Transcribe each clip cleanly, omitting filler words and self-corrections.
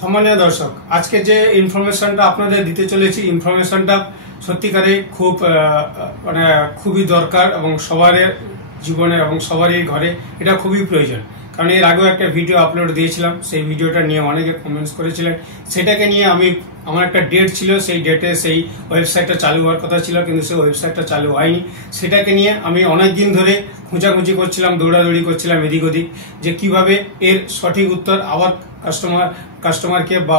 সম্মানীয় দর্শক, আজকে যে ইনফরমেশনটা আপনাদের দিতে চলেছি, ইনফরমেশনটা সত্যিকারে খুবই দরকার এবং সবার জীবনে এবং সবারই ঘরে এটা খুবই প্রয়োজন। কারণ এর আগেও একটা ভিডিও আপলোড দিয়েছিলাম, সেই ভিডিওটা নিয়ে অনেকে কমেন্টস করেছিলেন। সেটাকে নিয়ে আমার একটা ডেট ছিল, সেই ডেটে সেই ওয়েবসাইটটা চালু হওয়ার কথা ছিল, কিন্তু সেই ওয়েবসাইটটা চালু হয়নি। সেটাকে নিয়ে আমি অনেক দিন ধরে খোঁজাখুঁজি করছিলাম, দৌড়াদৌড়ি করছিলাম এদিক ওদিক, যে কিভাবে এর সঠিক উত্তর আবার কাস্টমারকে বা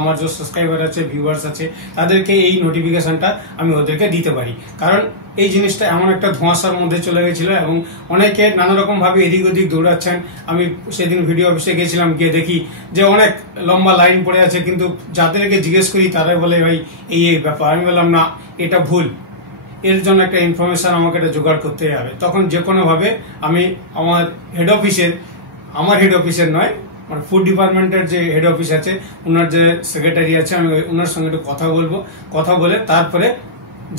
আমার যে সাবস্ক্রাইবার আছে, ভিউয়ার্স আছে, তাদেরকে এই নোটিফিকেশনটা আমি ওদেরকে দিতে পারি। কারণ এই জিনিসটা এমন একটা ধোঁয়াশার মধ্যে চলে গেছিল এবং অনেকে নানা রকম ভাবে এদিক ওদিক দৌড়াচ্ছেন। আমি সেদিন ভিডিও অফিসে গেছিলাম, গিয়ে দেখি যে অনেক লম্বা লাইন পড়ে আছে, কিন্তু যাদেরকে জিজ্ঞেস করি তারাই বলে ভাই এই ব্যাপার। আমি বললাম না, এটা ভুল, এর জন্য একটা ইনফরমেশন আমাকে এটা জোগাড় করতে হবে। তখন যে কোনো ভাবে আমি আমার হেড অফিসের নয়, মানে ফুড ডিপার্টমেন্টের যে হেড অফিস আছে, ওনার যে সেক্রেটারি আছে, আমি ওনার সঙ্গে একটু কথা বলে তারপরে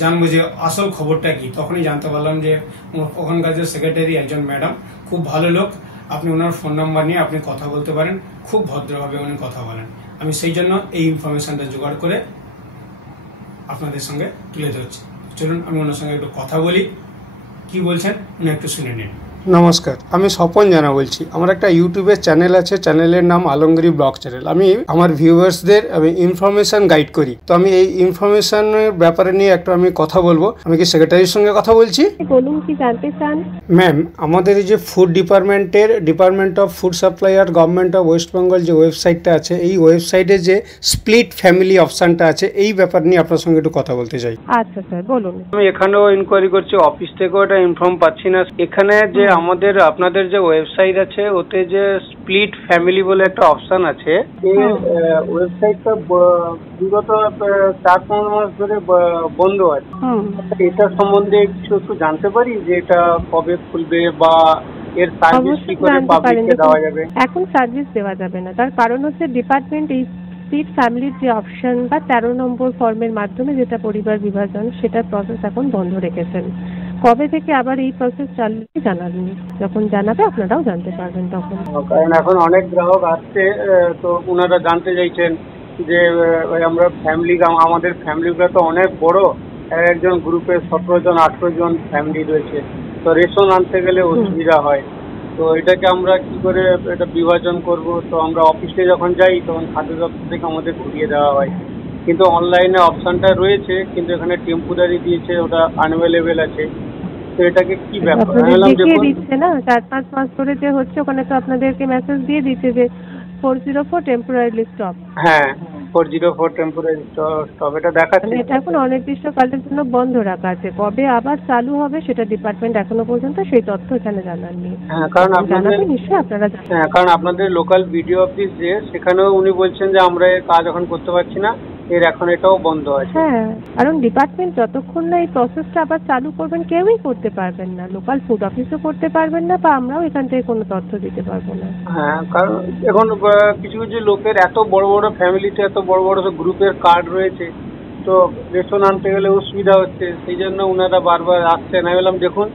জানবো যে আসল খবরটা কি। তখনই জানতে পারলাম যে ওখানকার যে সেক্রেটারি একজন ম্যাডাম, খুব ভালো লোক। আপনি ওনার ফোন নাম্বার নিয়ে আপনি কথা বলতে পারেন, খুব ভদ্রভাবে উনি কথা বলেন। আমি সেই জন্য এই ইনফরমেশনটা জোগাড় করে আপনাদের সঙ্গে তুলে ধরছি। চলুন আমি ওনার সঙ্গে একটু কথা বলি, কি বলছেন উনি একটু শুনে নিন। নমস্কার, আমি স্বপন জানা বলছি। আমার একটা ইউটিউবের চ্যানেল আছে, চ্যানেলের নাম আলমগীর ব্লগ চ্যানেল। আমি আমার ভিউয়ার্সদের ইনফরমেশন গাইড করি। তো আমি এই ইনফরমেশনের ব্যাপারে নিয়ে একটা আমি কথা বলবো। আমি কি সেক্রেটারির সঙ্গে কথা বলছি? বলুন, কি জানতে চান? ম্যাম, আমাদের এই যে food department of food supply আর গভর্নমেন্ট অফ ওয়েস্ট বেঙ্গল যে ওয়েবসাইটটা আছে, এই ওয়েবসাইটে যে স্প্লিট ফ্যামিলি অপশনটা আছে, এই ব্যাপার নিয়ে আপনার সঙ্গে একটু কথা বলতে চাই। আচ্ছা স্যার, বলুন। আমি এখানেও ইনকোয়ারি করছি, অফিস থেকেও এটা ইনফর্ম পাচ্ছি না। এখানে যে আপনাদের যে ওয়েবসাইট আছে, ওতে যে স্প্লিট ফ্যামিলি বলে একটা অপশন আছে, এই ওয়েবসাইটটা বিগত 4-5 মাস ধরে বন্ধ আছে। এটা সম্বন্ধে কিছু একটু জানতে পারি যে এটা কবে খুলবে বা এর সার্ভিস কি করে পাবলিককে দেওয়া যাবে? এখন সার্ভিস দেওয়া যাবে না, তার কারণ হচ্ছে ডিপার্টমেন্ট এই স্প্লিট ফ্যামিলির যে অপশন বা 13 নম্বর ফর্মের মাধ্যমে যেটা পরিবার বিভাজন, সেটার প্রসেস এখন বন্ধ রেখেছেন। কবে থেকে আবার এই প্রসেস চালু জানাননি, যখন জানাবে আপনারাও জানতে পারবেন তখন। কারণ এখন অনেক গ্রাহক আসছে, তো ওনারা জানতে চাইছেন যে আমরা আমাদের ফ্যামিলিটা তো অনেক বড়, একজন গ্রুপে 17 জন 18 জন ফ্যামিলি রয়েছে, তো রেশন আনতে গেলে অসুবিধা হয়। তো এটাকে আমরা কি করে এটা বিভাজন করব? তো আমরা অফিসে যখন যাই তখন খাদ্য দপ্তর থেকে আমাদের ঘুরিয়ে দেওয়া হয়, কিন্তু অনলাইনে অপশনটা রয়েছে, কিন্তু এখানে টেম্পোরারি দিয়েছে, ওটা আনঅ্যাভেলেবেল আছে। তো এটাকে কি ব্যাপার? দিচ্ছে না, 4-5 মাস ধরে যে হচ্ছে, ওখানে তো আপনাদেরকে মেসেজ দিয়ে দিচ্ছে যে 404 টেম্পোরারিলি স্টপ। হ্যাঁ, 404 টেম্পোরারি স্টপ এটা দেখাচ্ছে। এটা এখন অনির্দিষ্টকালের জন্য বন্ধ রাখা আছে। কবে আবার চালু হবে সেটা ডিপার্টমেন্ট এখনো পর্যন্ত সেই তথ্য এখানে জানাননি। হ্যাঁ, কারণ আপনাদের লোকাল বিডিও অফিস যে, সেখানেও উনি বলছেন যে আমরা এর কাজ এখন করতে পারছি না, এর এখন এটাও বন্ধ আছে। হ্যাঁ, কারণ ডিপার্টমেন্ট যতক্ষণ না এই প্রসেসটা আবার চালু করবেন, কেউই করতে পারবেন না। লোকাল ফুড অফিসও করতে পারবেন না, বা আমরাও এখান থেকে কোনো তথ্য দিতে পারবো না। হ্যাঁ, কারণ এখন কিছু কিছু লোকের এত বড় বড় ফ্যামিলিতে এত বড় বড় গ্রুপের কার্ড রয়েছে, তো রেশন আনতে গেলে অসুবিধা হচ্ছে, সেই জন্য ওনারা বারবার আসছেন। আমি বললাম দেখুন,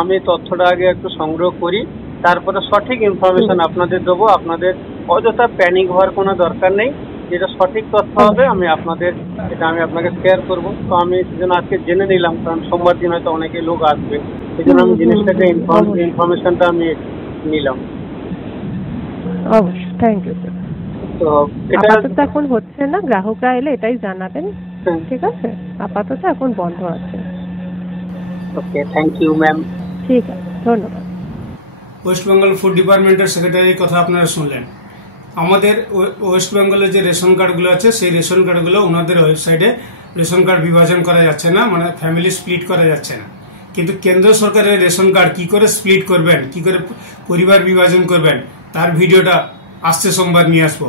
আমি তথ্যটা আগে একটু সংগ্রহ করি, তারপরে সঠিক ইনফরমেশন আপনাদের দেবো। আপনাদের অযথা প্যানিক হওয়ার কোনো দরকার নেই, যেটা সঠিক তথ্য হবে আমি আপনাকে শেয়ার করব। তো আমি সেজন্য আজকে জেনে নিলাম, কারণ সোমবার দিন হয়তো অনেকে লোক আসবে, সেই জন্য আমি জিনিসটাকে ইনফরমেশনটা আমি নিলাম। অবশ্যই, থ্যাংক ইউ স্যার। তো এটা আপাতত এখন হচ্ছে না, গ্রাহকরা এলে এটাই জানাবেন, ঠিক আছে? আপাতত এখন বন্ধ আছে। ওকে, থ্যাংক ইউ ম্যাম। ঠিক আছে, ধন্যবাদ। ওয়েস্ট বেঙ্গল ফুড ডিপার্টমেন্টের সেক্রেটারির কথা আপনারা শুনলেন। আমাদের ওয়েস্ট বেঙ্গলের যে রেশন কার্ডগুলো আছে, সেই রেশন কার্ডগুলো ওনাদের ওয়েবসাইটে রেশন কার্ড বিভাজন করা যাচ্ছে না, মানে ফ্যামিলি স্প্লিট করা যাচ্ছে না। কিন্তু কেন্দ্র সরকারের রেশন কার্ড কি করে স্প্লিট করবেন, কি করে পরিবার বিভাজন করবেন, তার ভিডিওটা আসছে সোমবার নিয়ে আসবো।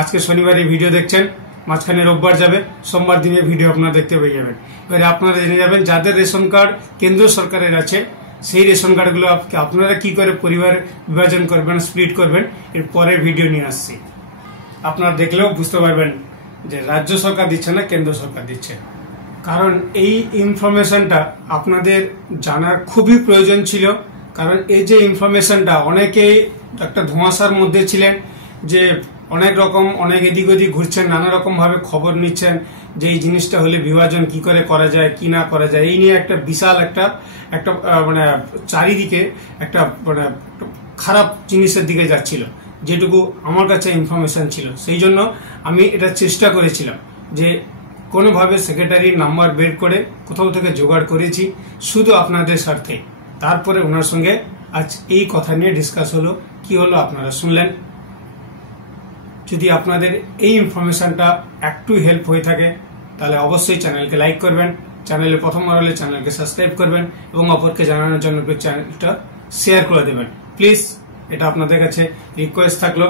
আজকে শনিবার এই ভিডিও দেখছেন, মাঝখানে রোববার যাবে, সোমবার দিনে ভিডিও আপনারা দেখতে পেয়ে যাবেন। এবারে আপনারা জেনে যাবেন যাদের রেশন কার্ড কেন্দ্র সরকারের আছে, সেই রেশন কার্ডগুলো আপনারা কি করে পরিবার বিভাজন করবেন, স্প্লিট করবেন, এর পরের ভিডিও নিয়ে আসছি। আপনারা দেখলেও বুঝতে পারবেন যে রাজ্য সরকার দিচ্ছে না, কেন্দ্র সরকার দিচ্ছে। কারণ এই ইনফরমেশনটা আপনাদের জানার খুবই প্রয়োজন ছিল। কারণ এই যে ইনফরমেশনটা, অনেকেই একটা ধোঁয়াশার মধ্যে ছিলেন যে অনেক এদিক ওদিক ঘুরছেন, নানা রকম ভাবে খবর নিচ্ছেন যে এই জিনিসটা হলে বিভাজন কি করে করা যায় কি না করা যায়, এই নিয়ে একটা বিশাল একটা মানে চারিদিকে একটা মানে খারাপ জিনিসের দিকে যাচ্ছিল, যেটুকু আমার কাছে ইনফরমেশন ছিল। সেই জন্য আমি এটা চেষ্টা করেছিলাম যে কোনোভাবে সেক্রেটারির নাম্বার বের করে কোথাও থেকে জোগাড় করেছি শুধু আপনাদের স্বার্থে। তারপরে ওনার সঙ্গে আজ এই কথা নিয়ে ডিসকাস হলো। কি হলো আপনারা শুনলেন। যদি আপনাদের এই ইনফরমেশনটা একটু হেল্প হয়ে থাকে তাহলে অবশ্যই চ্যানেলকে লাইক করবেন, চ্যানেলে প্রথমবার হলে চ্যানেলকে সাবস্ক্রাইব করবেন এবং অপরকে জানানোর জন্য চ্যানেলটা শেয়ার করে দেবেন প্লিজ। এটা আপনাদের কাছে রিকোয়েস্ট থাকলো।